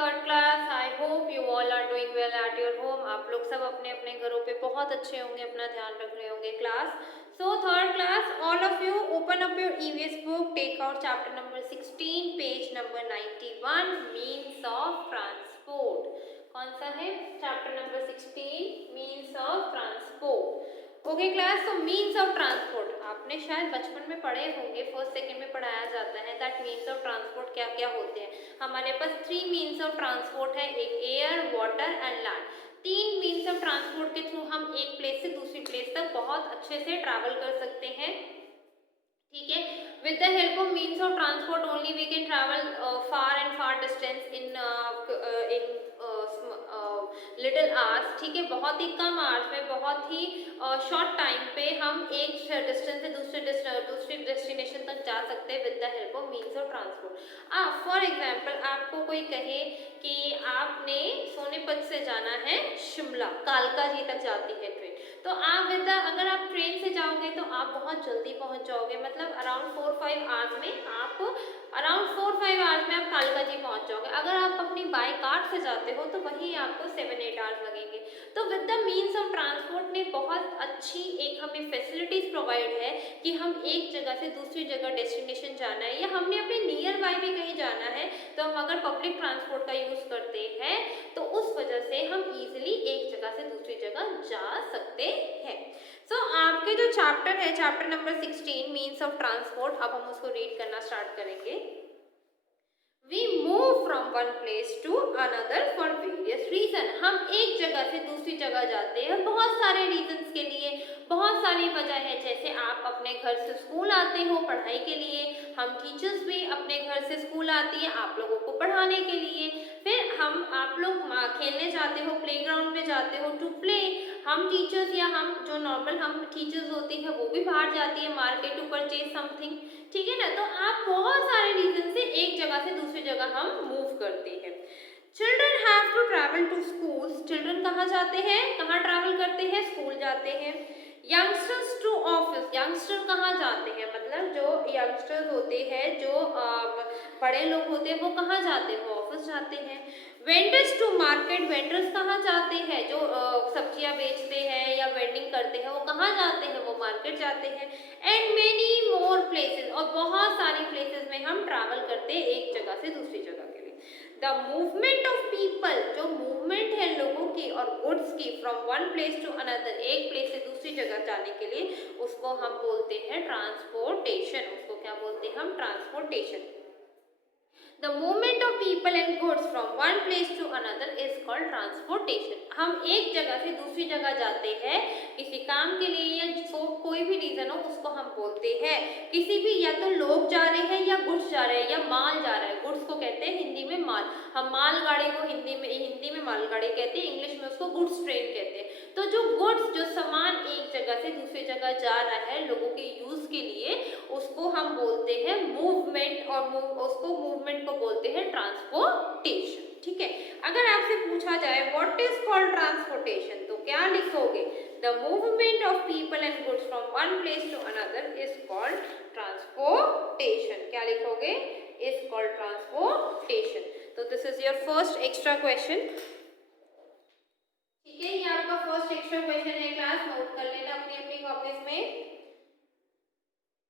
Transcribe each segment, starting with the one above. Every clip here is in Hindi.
Third class. I hope you all are doing well at your home. आप लोग सब अपने अपने घरों पे बहुत अच्छे होंगे, अपना ध्यान रख रहे होंगे। Class so third class, all of you open up your EVS book, take out chapter number 16, page number 91, means of transport. कौन सा है? Chapter number 16, means of transport. Okay class, तो मीन्स ऑफ ट्रांसपोर्ट आपने शायद बचपन में पढ़े होंगे, फर्स्ट सेकंड में पढ़ाया जाता है दैट मीन्स ऑफ ट्रांसपोर्ट क्या क्या होते हैं। हमारे पास 3 मीन्स ऑफ ट्रांसपोर्ट है, एक air, water and land. 3 means of transport के थ्रू हम एक प्लेस से दूसरी प्लेस तक बहुत अच्छे से ट्रैवल कर सकते हैं। ठीक है, with the help of means of transport only we can travel far and far distance in little hours. ठीक है, बहुत ही कम आवर्स में, बहुत ही शॉर्ट टाइम पे हम एक डिस्टेंस से दूसरे डेस्टिनेशन तक जा सकते हैं with the help of means of transport. For example, आपको कोई कहे कि आपने सोनीपत से जाना है शिमला, कालका जी तक जाती है ट्रेन, तो आप अगर आप ट्रेन से जाओगे तो आप बहुत जल्दी पहुंच जाओगे, मतलब अराउंड 4-5 आवर्स में आप कालका जी पहुंच जाओगे। अगर आप अपनी बाई कार से जाते हो तो वहीं आपको 7-8 आवर्स लगेंगे। तो with the means of transport ने बहुत अच्छी एक हमें फैसिलिटीज प्रोवाइड है कि हम एक जगह से दूसरी जगह डेस्टिनेशन जाना है या हमने अपने नियर बाय भी कहीं जाना है, तो हम अगर पब्लिक ट्रांसपोर्ट का यूज करते हैं तो उस वजह से हम इजिली एक जगह से दूसरी जगह जा सकते हैं। सो आपके जो चैप्टर है, chapter number 16 means of transport, अब हम उसको रीड करना स्टार्ट करेंगे। We move from one place to another for various reason। हम एक जगह से दूसरी जगह जाते हैं बहुत सारे रीजंस के लिए, बहुत सारी वजह है। जैसे आप अपने घर से स्कूल आते हो पढ़ाई के लिए, हम टीचर्स भी अपने घर से स्कूल आती है आप लोगों को पढ़ाने के लिए। फिर आप लोग खेलने जाते हो, प्लेग्राउंड में जाते हो टू प्ले। हम टीचर्स या हम जो नॉर्मल हम टीचर्स होती है वो भी बाहर जाती है मार्केट टू परचेज समथिंग। ठीक है ना, तो आप बहुत सारे रीजन से एक जगह से दूसरी जगह हम मूव करते हैं। Children have to travel to school. Children कहाँ जाते हैं, कहाँ ट्रैवल करते हैं, स्कूल जाते हैं। Youngsters to office. यंगस्टर कहाँ जाते हैं, मतलब जो यंगस्टर्स होते हैं, जो बड़े लोग होते हैं, वो कहाँ जाते हैं, वो ऑफिस जाते हैं। Vendors to market. वेंडर्स कहाँ जाते हैं, जो सब्जियां बेचते हैं या वेंडिंग करते हैं, वो कहाँ जाते हैं, वो मार्केट जाते हैं। एंड मेनी मोर प्लेसेस, और बहुत सारी प्लेसेस में हम ट्रैवल करते हैं एक जगह से दूसरी जगह के लिए। द मूवमेंट ऑफ पीपल, जो मूवमेंट है लोगों की और गुड्स की from one place to another, एक प्लेस से दूसरी जगह जाने के लिए, उसको हम बोलते हैं ट्रांसपोर्टेशन। उसको क्या बोलते हैं हम, transportation. The movement of people and goods from one place to another is called transportation। हम एक जगह से दूसरी जगह जाते हैं किसी काम के लिए या कोई भी रीजन हो, उसको हम बोलते हैं किसी भी, या तो लोग जा रहे हैं या गुड्स जा रहे हैं या माल जा रहा है। गुड्स को कहते हैं हिंदी में माल, हम मालगाड़ी को हिंदी में मालगाड़ी कहते हैं, इंग्लिश में उसको गुड्स ट्रेन कहते हैं। तो जो गुड्स, जो सामान एक जगह से दूसरी जगह जा रहा है लोगों के यूज के लिए, उसको हम बोलते हैं मूवमेंट, और उसको मूवमेंट को बोलते हैं ट्रांसपोर्टेशन। ठीक है, अगर आपसे पूछा जाए व्हाट इज कॉल्ड ट्रांसपोर्टेशन, तो क्या लिखोगे? The movement of people and goods from one place to another is called transportation. क्या लिखोगे? Is called transportation. तो this is your first extra question. ठीक है, ये आपका फर्स्ट एक्स्ट्रा क्वेश्चन है क्लास, नोट कर लेना अपनी अपनी कॉपीज में।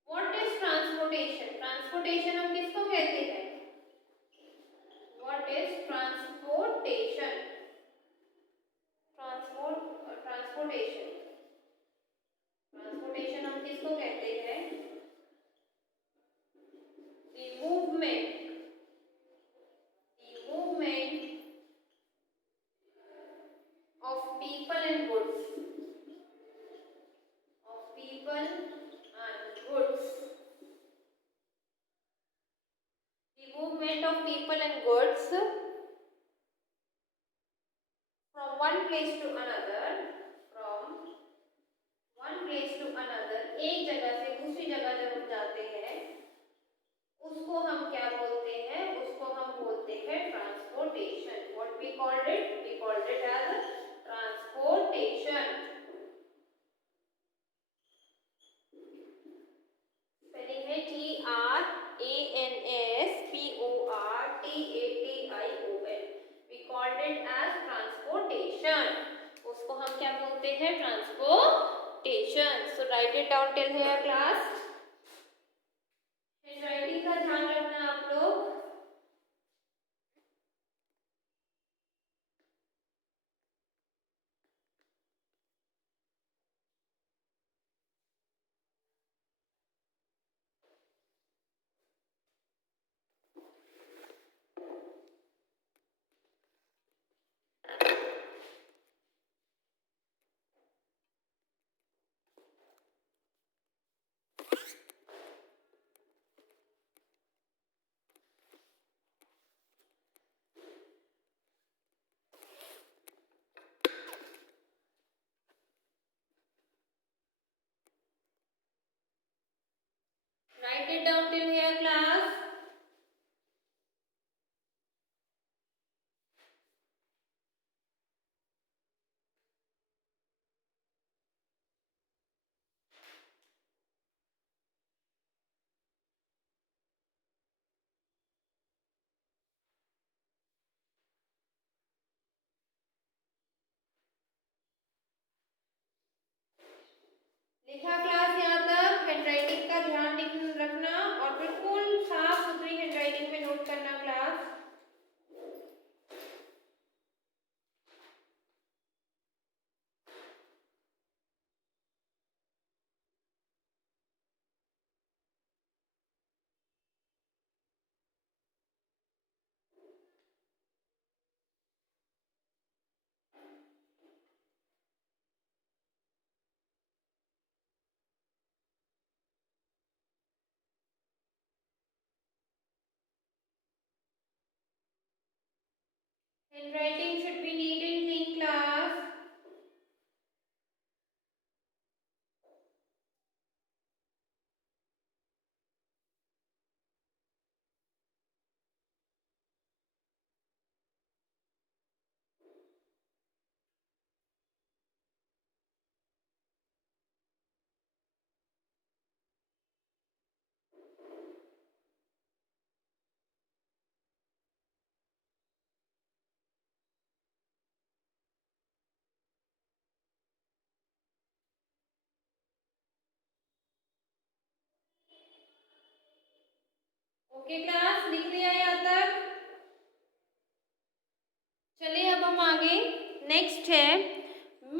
What is transportation? Transportation हम किसको कहते हैं? What is transportation? Transportation हम किसको कहते हैं? The movement of people and goods. The movement of people and goods from one place to another, एक जगह से दूसरी जगह जब हम जाते हैं उसको हम क्या बोलते हैं? उसको हम बोलते हैं transportation. What we called it? We called it as transportation। Spelling है TRANSPORTATION। Right it down till here class. Handwriting का ध्यान रखना आप लोग। Write it down till here class. लिखा क्लास यहाँ तक। हैंडराइटिंग का ध्यान रखना और बिल्कुल साफ सुथरी हैंडराइटिंग में नोट करना class. Handwriting should be neat and clean class. Okay class, लिख लिया यहाँ तक। चलिए अब हम आगे नेक्स्ट है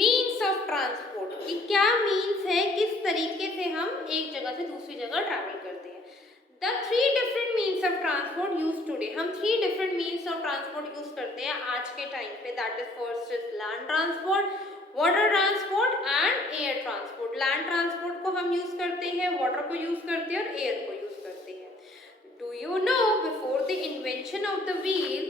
मीन्स ऑफ ट्रांसपोर्ट कि क्या मीन्स है, किस तरीके से हम एक जगह से दूसरी जगह ट्रैवल करते हैं। The 3 different means of transport use today. हम 3 different means of transport use करते हैं आज के टाइम पे। That is first is land transport, water transport and air transport. Land transport को हम यूज करते हैं, वाटर को यूज करते हैं और एयर को यूज करते हैं। Do you no before the invention of the wheel,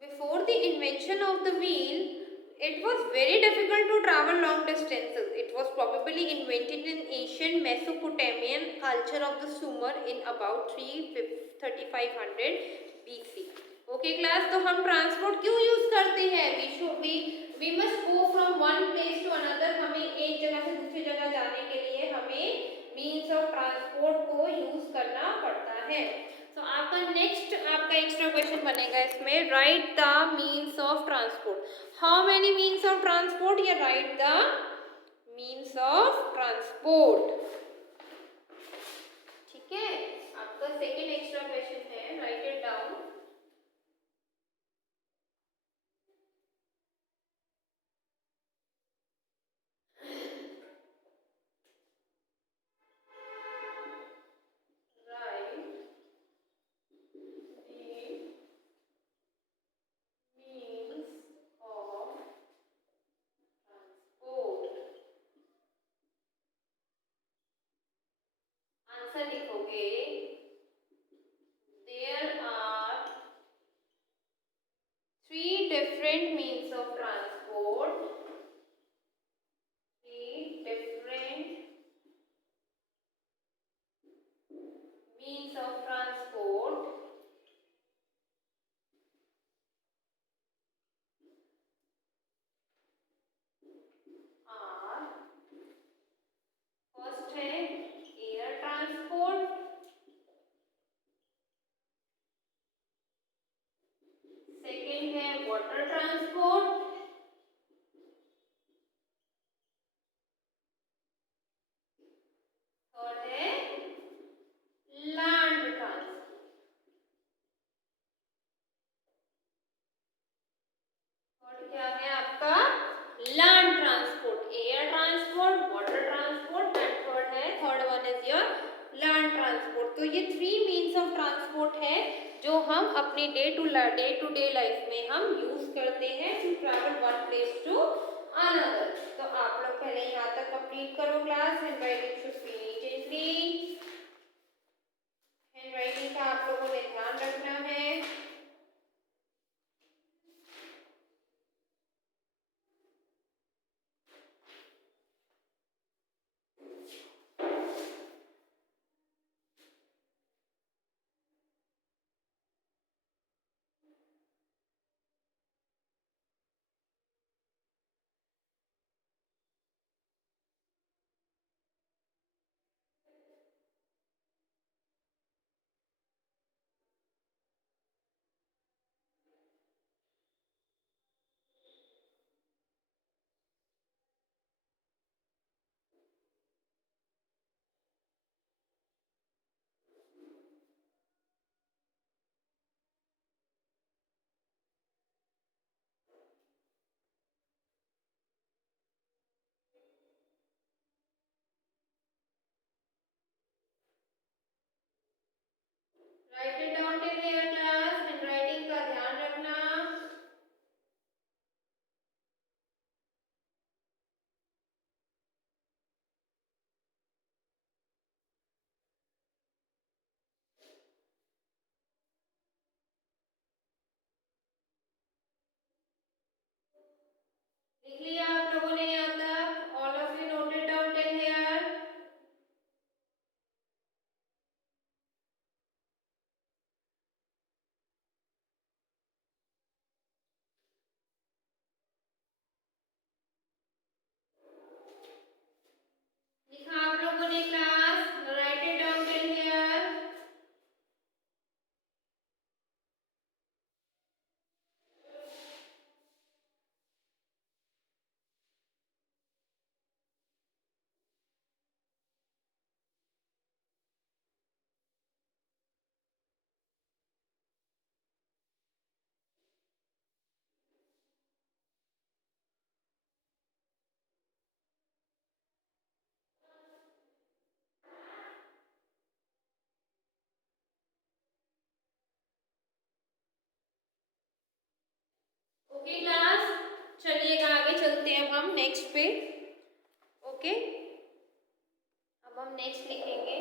before the invention of the wheel, it was very difficult to travel long distances. It was probably invented in ancient Mesopotamian culture of the Sumer in about 3500 BC. Okay class, तो हम ट्रांसपोर्ट क्यों यूज करते हैं? we must go from one place to another. हमें एक जगह से दूसरी जगह जाने के लिए हमें मीन्स ऑफ ट्रांसपोर्ट को यूज करना पड़ता है। तो आपका नेक्स्ट आपका एक्स्ट्रा क्वेश्चन बनेगा इसमें, write the means of transport. How many means of transport, या write the means of transport. ठीक है, आपका सेकेंड एक्स्ट्रा क्वेश्चन है, राइट इट डाउन। आंसर लिखोगे, there are 3 different means of transport, 3 different means of transport are, first है एयर ट्रांसपोर्ट, हम अपने डे टू डे लाइफ में हम यूज करते हैं to travel one place to another. तो आप लोग पहले यहाँ तक कंप्लीट करो class. Handwriting should be neat and clean. Handwriting का आप लोगों ने ध्यान रखना है। Write it down till here class. Handwriting का ध्यान रखना। लिख लिया आप लोगों ने यहाँ तक? All of you noted down till here? लिखा आप लोगों ने class? Right it down till here? Okay class, चलिएगा आगे चलते हैं अब हम नेक्स्ट पे। ओके, अब हम नेक्स्ट लिखेंगे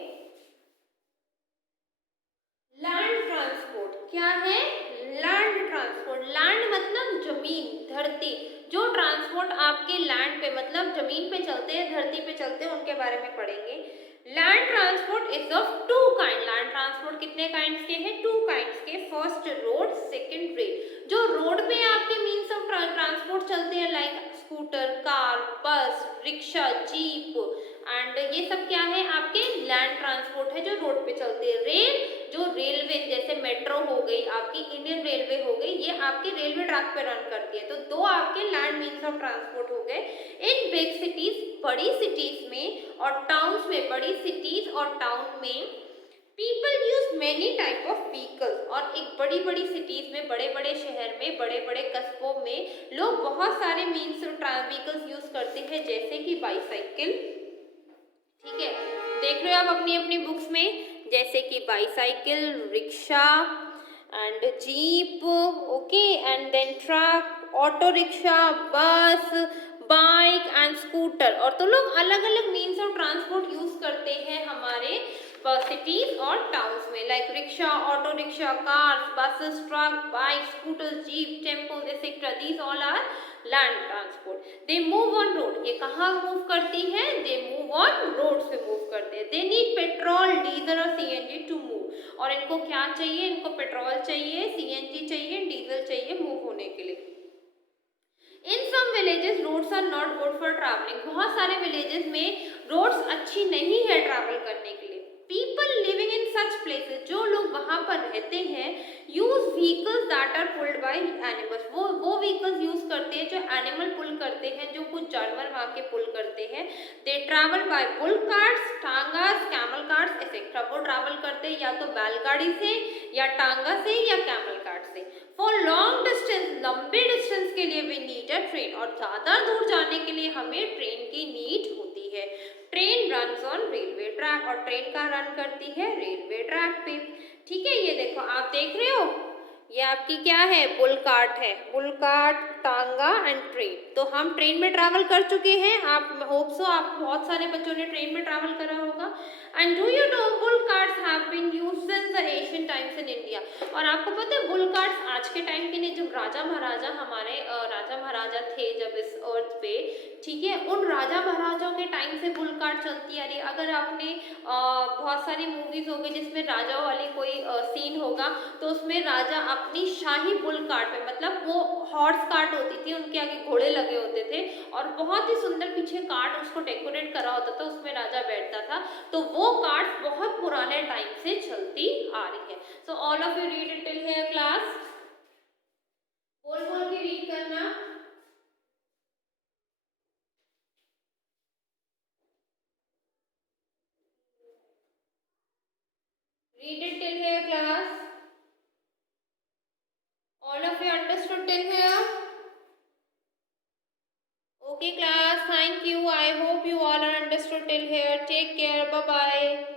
लैंड ट्रांसपोर्ट। क्या है? Land transport. लैंड मतलब जमीन, धरती। जो ट्रांसपोर्ट आपके लैंड पे मतलब जमीन पे चलते हैं, धरती पे चलते हैं, उनके बारे में पढ़ेंगे। Land transport is of two kind. Land transport कितने काइंड्स के हैं? टू काइंड्स के। First road, second rail. जो रोड पे आपके मीन्स ऑफ ट्रांसपोर्ट चलते हैं like scooter, car, bus, rickshaw, jeep and ये सब क्या है? आपके लैंड ट्रांसपोर्ट है जो रोड पे चलते हैं। रेल, जो रेलवे जैसे मेट्रो हो गई, आपकी इंडियन रेलवे हो गई, ये आपके रेलवे ट्रैक पे रन करती है। तो दो आपके लैंड मीन्स ऑफ ट्रांसपोर्ट हो गए। इन बिग सिटीज, बड़ी सिटीज में और टाउन्स में, बड़ी सिटीज और टाउन में people use many type of vehicles. और एक बड़ी बड़ी सिटीज में, बड़े बड़े शहर में, बड़े बड़े कस्बों में लोग बहुत सारे मीन्स ऑफ व्हीकल्स यूज करते हैं, जैसे कि बाईसाइकिल। ठीक है, देख रहे हो आप अपनी अपनी बुक्स में, जैसे कि bicycle, rickshaw and jeep, okay, and then truck, auto rickshaw, bus, bike and scooter. और तो लोग अलग अलग मीन्स ऑफ ट्रांसपोर्ट यूज करते हैं हमारे सिटीज और टाउन्स में, like rickshaw, auto rickshaw, cars, buses, truck, bike, scooter, jeep, tempos etcetera. These all are land transport. They move on road. ये कहाँ मूव करती है? दे मूव ऑन रोड पे मूव करते हैं। दे नीड पेट्रोल, डीजल और सीएनजी टू मूव। और इनको क्या चाहिए? इनको पेट्रोल चाहिए, सीएनजी चाहिए, डीजल चाहिए मूव होने के लिए। In some villages roads are not good for travelling. बहुत सारे विलेजेस में रोड्स अच्छी नहीं है ट्रैवल करने के लिए। People living in such places, जो लोग वहां पर रहते हैं, use vehicles that are pulled by animals. वो व्हीकल्स यूज करते हैं जो एनिमल पुल करते हैं, जो कुछ जानवर वहां के पुल करते हैं। They travel by bull carts, tangas, camel carts etcetera. वो ट्रैवल करते हैं या तो बैलगाड़ी से, या टांगा से, या कैमल कार्ट से। फॉर लॉन्ग डिस्टेंस, लंबे डिस्टेंस के लिए वी नीड अ ट्रेन। और ज़्यादा दूर जाने के लिए हमें ट्रेन की नीड होती है। Train runs on railway track. और ट्रेन कहाँ रन करती है? रेलवे ट्रैक पे। ठीक है, ये देखो आप देख रहे हो ये आपकी क्या है, बुल कार्ट है, बुल कार्ट, टांगा एंड ट्रेन। तो हम ट्रेन में ट्रैवल कर चुके हैं, आप होप सो आप बहुत सारे बच्चों ने ट्रेन में ट्रैवल करा होगा। And do you know bull carts have been used since the Asian times in India. और आपको पता है बुल कार्ट्स आज के टाइम के नहीं, जब राजा महाराजा हमारे राजा महाराजा थे जब इस अर्थ पे, ठीक है, उन राजा महाराजाओं के टाइम से बुल कार्ट चलती आ रही है। अगर आपने बहुत सारी मूवीज हो गई जिसमें राजा वाली कोई सीन होगा, तो उसमें राजा अपनी शाही बुल कार्ट पे, मतलब वो हॉर्स कार्ट होती थी, उनके आगे घोड़े लगे होते थे और बहुत ही सुंदर पीछे कार्ट उसको डेकोरेट करा होता था, उसमें राजा बैठता था। तो वो कार्ट बहुत पुराने टाइम से चलती आ रही है। So all of you read it till here class, बोल बोल के रीड करना। Read it till here, class. All of you understood till here? Okay, class. Thank you. I hope you all are understood till here. Take care. Bye bye.